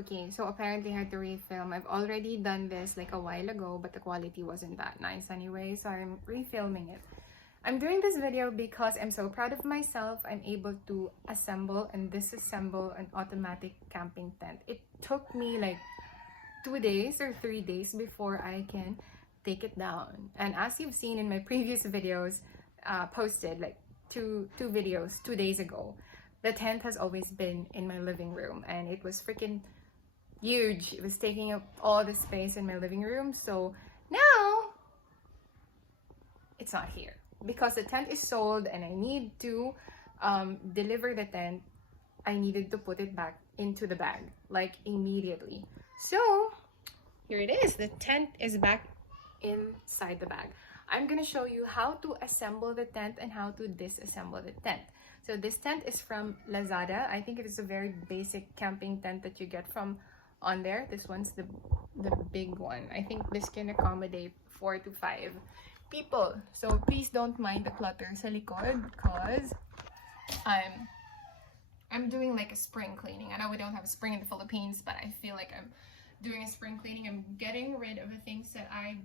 Okay, so apparently I had to refilm. I've already done this like a while ago, but the quality wasn't that nice anyway, so I'm refilming it. I'm doing this video because I'm so proud of myself. I'm able to assemble and disassemble an automatic camping tent. It took me like 2 days or 3 days before I can take it down. And as you've seen in my previous videos, posted like two videos 2 days ago, the tent has always been in my living room and it was freaking huge. It was taking up all the space in my living room. So now it's not here because the tent is sold and I need to deliver the tent. I needed to put it back into the bag like immediately. So here it is. The tent is back inside the bag. I'm gonna show you how to assemble the tent and how to disassemble the tent. So this tent is from Lazada. I think it is a very basic camping tent that you get from on there. This one's the big one. I think this can accommodate 4 to 5 people. So please don't mind the clutter sa likod because I'm doing like a spring cleaning. I know we don't have a spring in the Philippines, but I feel like I'm doing a spring cleaning. I'm getting rid of the things that I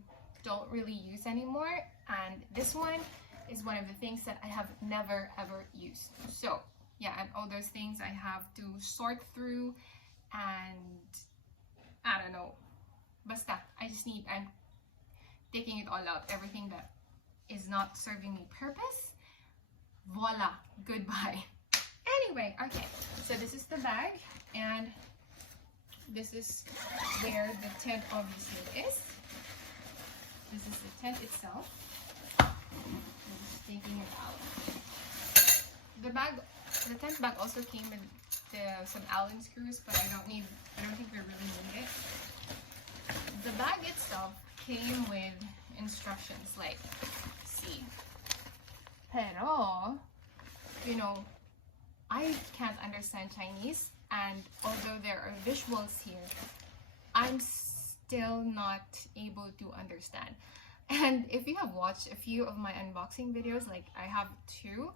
don't really use anymore, and this one is one of the things that I have never ever used. So yeah, and all those things I have to sort through, and I don't know, basta, I'm taking it all out, everything that is not serving me purpose, voila, goodbye. Anyway, okay, so this is the bag, and this is where the tent obviously is. This is the tent itself. I'm just taking it out. The tent bag also came with some Allen screws, but I don't think we really need it. The bag itself came with instructions, like, see. Pero, you know, I can't understand Chinese, and although there are visuals here, I'm still not able to understand. And if you have watched a few of my unboxing videos, like I have 2,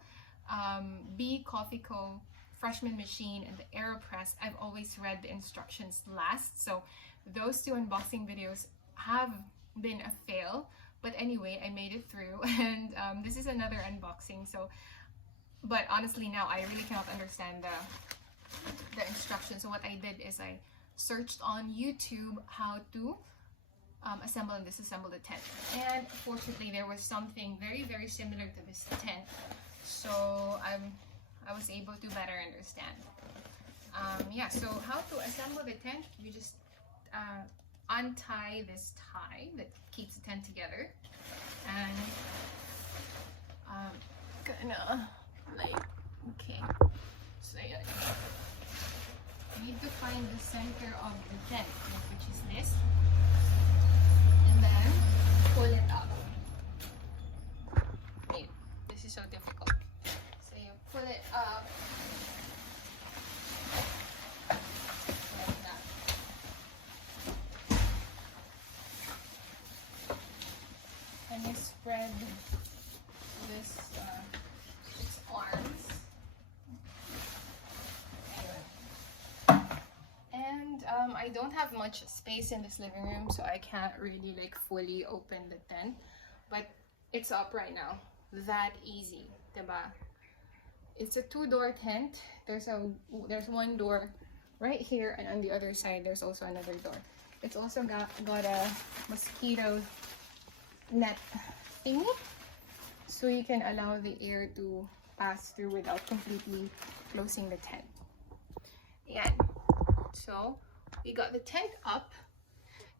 B Coffee Co. Freshman Machine and the AeroPress, I've always read the instructions last. So those 2 unboxing videos have been a fail. But anyway, I made it through, and this is another unboxing. So, but honestly now I really cannot understand the instructions. So what I did is I searched on YouTube how to assemble and disassemble the tent, and fortunately there was something very, very similar to this tent, so I was able to better understand. Yeah, so how to assemble the tent, you just untie this tie that keeps the tent together, and gonna like, okay, so yeah, you need to find the center of the tent, which is this, and then pull it up. Wait, this is so difficult. So you pull it up like that. And you spread this its arms. And I don't have much space in this living room, so I can't really like fully open the tent, but it's up right now. That easy, diba? It's a 2-door tent. There's one door right here, and on the other side there's also another door. It's also got a mosquito net thingy, so you can allow the air to pass through without completely closing the tent. Yan. So we got the tent up.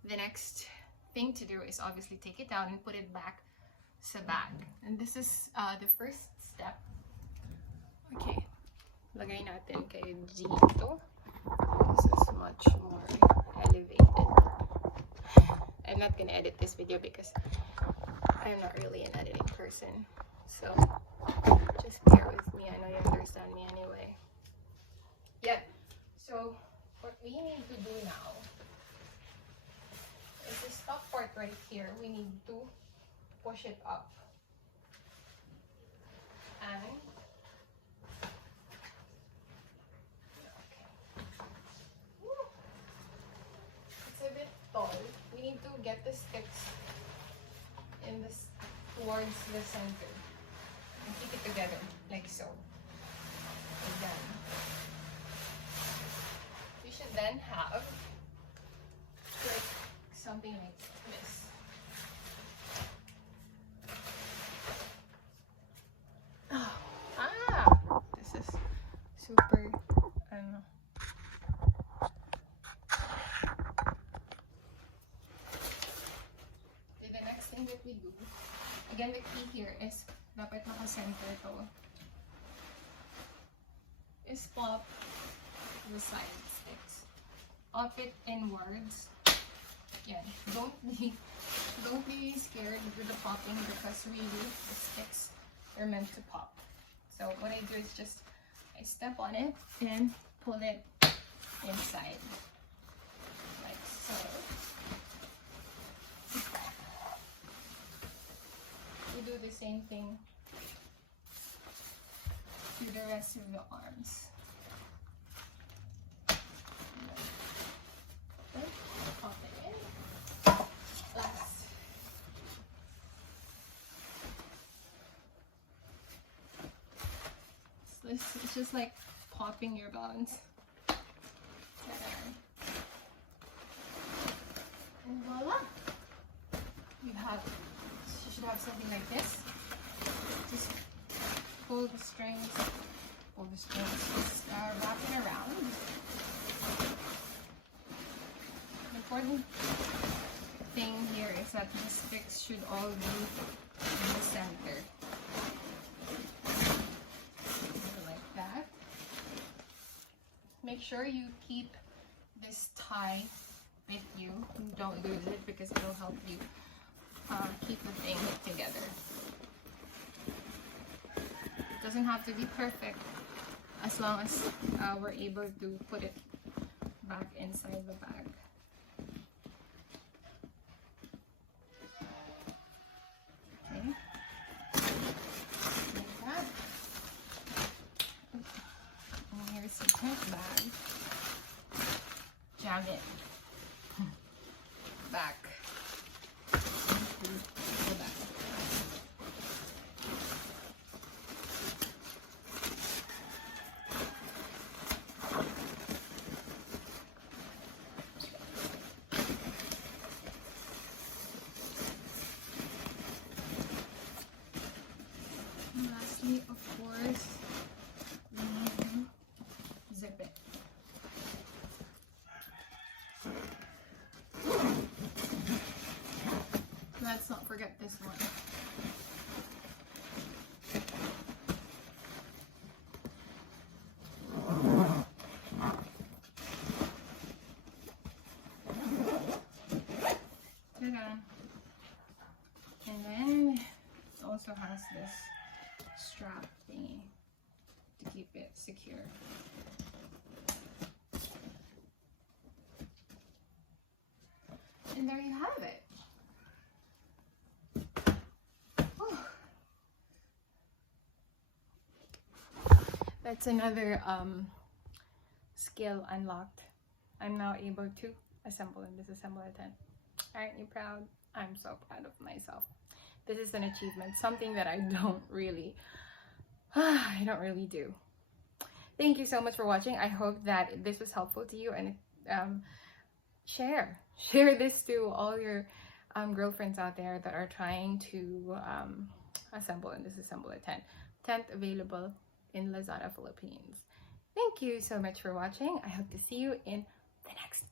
The next thing to do is obviously take it down and put it back sa bag. And this is the first step. Okay, lagay natin kay dito. This is much more elevated. I'm not gonna edit this video because I'm not really an editing person, so just bear with me. I know you understand me anyway. Yeah, so what we need to do now is this top part right here. We need to push it up, and okay. the sticks in this towards the center and keep it together like so. And then you should then have like something like this. This is super, I don't know. Okay, the next thing that we do, again, the key here is dapat naka-center to, is pop the side sticks. Up it inwards. Yeah, don't be scared with the popping because really the sticks are meant to pop. So what I do is just I step on it and pull it inside like so. We do the same thing to the rest of the arms. Pop it in. Last. It's just like popping your bones. And voila! You should have something like this. Just pull the strings, just wrap it around. The important thing here is that the sticks should all be in the center. Like that. Make sure you keep this tie with you. Don't lose it because it'll help you keep the thing together. It doesn't have to be perfect as long as we're able to put it back inside the bag. Okay. Like that. And here's the tent bag. Jam it back. Go back. And lastly, of course, we need to zip it. Let's not forget this one. Ta-da. And then it also has this strap thingy to keep it secure. And there you have it. That's another skill unlocked. I'm now able to assemble and disassemble a tent. Aren't you proud? I'm so proud of myself. This is an achievement, something that I don't really do. Thank you so much for watching. I hope that this was helpful to you, and share this to all your girlfriends out there that are trying to assemble and disassemble a tent. Tent available in Lazada, Philippines. Thank you so much for watching. I hope to see you in the next